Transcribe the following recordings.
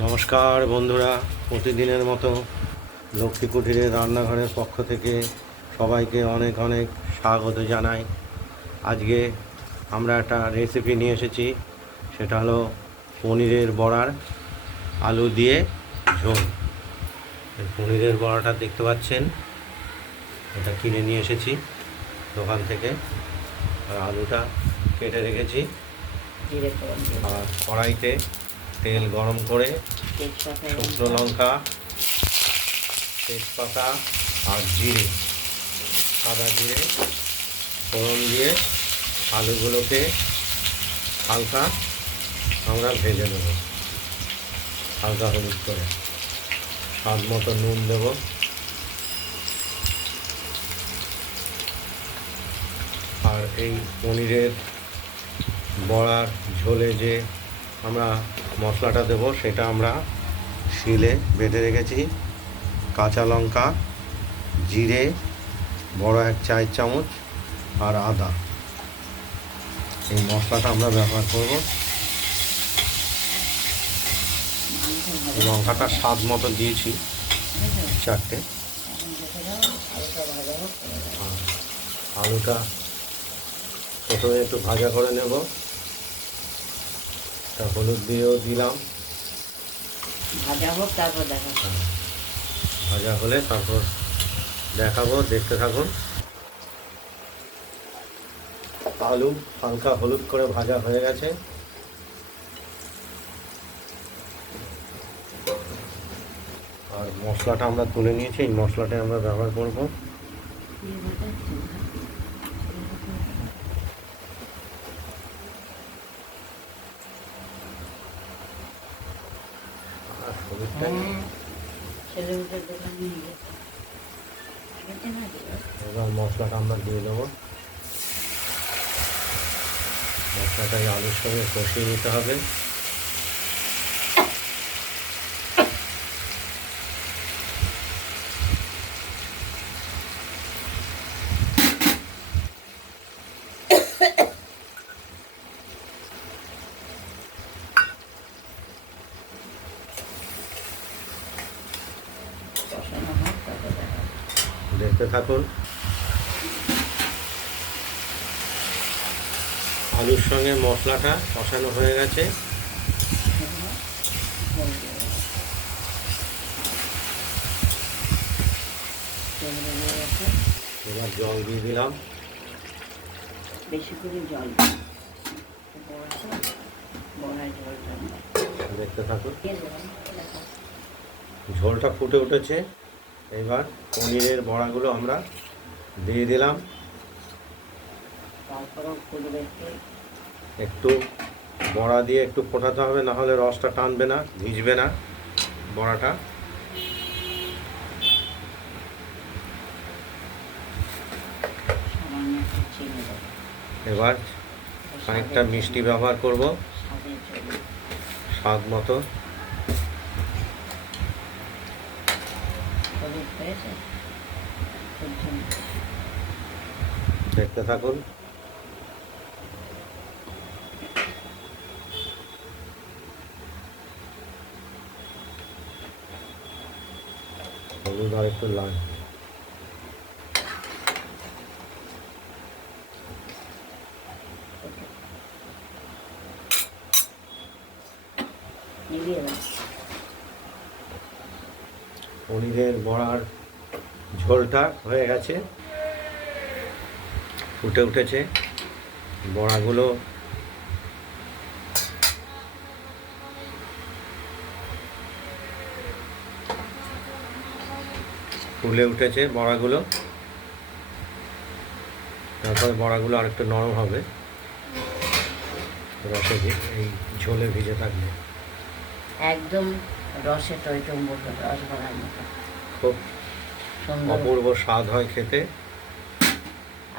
নমস্কার বন্ধুরা প্রতিদিনের মতো লক্ষ্মী কুটিরের রান্নাঘরের পক্ষ থেকে সবাইকে অনেক অনেক স্বাগত জানাই। আজকে আমরা একটা রেসিপি নিয়ে এসেছি সেটা হলো পনিরের বড়ার আলু দিয়ে ঝোল। পনিরের বড়াটা দেখতে পাচ্ছেন এটা কিনে নিয়ে এসেছি দোকান থেকে। আর আলুটা কেটে রেখেছি। আর কড়াইতে তেল গরম করে শুকনো লঙ্কা তেজপাতা আর জিরে সাদা জিরে ফোড়ন দিয়ে আলুগুলোকে হালকা আমরা ভেজে নেব। হালকা হলুদ করে। স্বাদ মতো নুন দেব। আর এই পনিরের বড়ার ঝোলে যে আমরা মশলাটা দেব, সেটা আমরা শিলে বেঁধে রেখেছি। কাঁচা লঙ্কা, জিরে, বড় এক চায়ের চামচ আর আদা। এই মশলাটা আমরা ব্যবহার করব। লঙ্কাটা স্বাদ মতো দিয়েছি চারটে। আলুটা প্রথমে একটু ভাজা করে নেব। তা হলুদ দিয়েও দিলাম। ভাজা হোক তারপর দেখা হ্যাঁ। ভাজা হলে তারপর দেখাবো দেখতে থাকুন। আলু হালকা হলুদ করে ভাজা হয়ে গেছে। আর মশলাটা আমরা তুলে নিয়েছি এই মশলাটা আমরা ব্যবহার করব। এবার মশলাটা আমরা দিয়ে দেবো। মশলাটা আলুর সঙ্গে কষিয়ে নিতে হবে। দেখতে থাকুন। আলুর সঙ্গে মশলাটা কষানো হয়ে গেছে। এবার জল দিয়ে দিলাম। বেশি করে জল দেখতে থাকুন। ঝোলটা ফুটে উঠেছে। এবার পনিরের বড়াগুলো আমরা দিয়ে দিলাম। একটু বড়া দিয়ে একটু ফোটাতে হবে না হলে রসটা টানবে না ভিজবে না বড়াটা। এবার খানিকটা মিষ্টি ব্যবহার করব। স্বাদ মতো হলুদ হয়েছে খুব সুন্দর। দেখতে থাকুন হলুদ আর একটু লাল নিভিয়ে দাও পনিরের বড়ার ঝোলটা হয়ে গেছে। ফুটে উঠেছে। বড়াগুলো ফুলে উঠেছে বড়াগুলো। তারপরে বড়াগুলো আরেকটু নরম হবে। রসে এই ঝোলে ভিজে থাকবে। একদম রসে টইটম্বুর রস ভরার মতো। খুব সুন্দর। অপূর্ব স্বাদ হয় খেতে।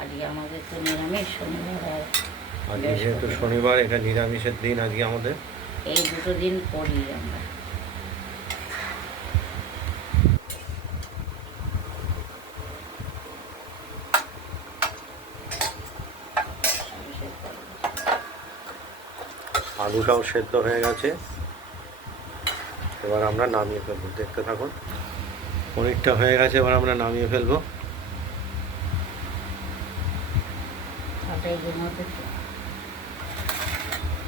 আজকে আমাদের তো নিরামিষ শনিবার আর যেহেতু শনিবার এটা নিরামিষের দিন আজকে আমাদের। এই দুটো দিন করি আমরা। আলুটাও সেদ্ধ হয়ে গেছে। এবার আমরা নামিয়ে ফেলব। দেখতে থাকুন। পনিরটা হয়ে গেছে, এবার আমরা নামিয়ে ফেলব।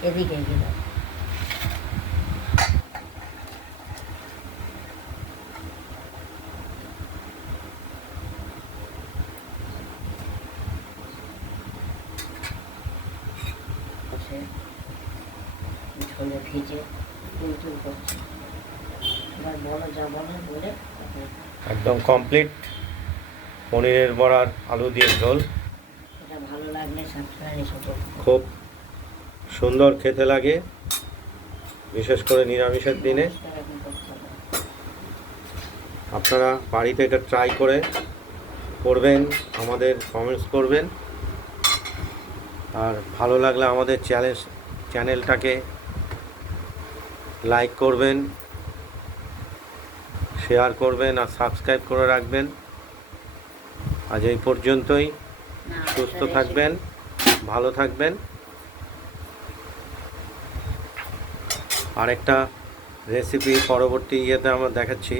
এদিকে ভিজে চুল করছে এবার বলো যা বলে বলে তারপরে একদম কমপ্লিট পনিরের বড়ার আলু দিয়ে ঝোল। খুব সুন্দর খেতে লাগে, বিশেষ করে নিরামিষের দিনে। আপনারা বাড়িতে এটা ট্রাই করে করবেন, আমাদের কমেন্টস করবেন আর ভালো লাগলে আমাদের চ্যানেল চ্যানেলটাকে লাইক করবেন শেয়ার করবেন আর সাবস্ক্রাইব করে রাখবেন। আজ এই পর্যন্তই। সুস্থ থাকবেন ভালো থাকবেন। আরেকটা রেসিপি পরবর্তী ইয়েতে আমরা দেখাচ্ছি।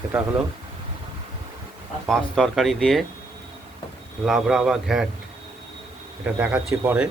সেটা হলো পাঁচ তরকারি দিয়ে লাবড়া বা ঘ্যাট। এটা দেখাচ্ছি পরে।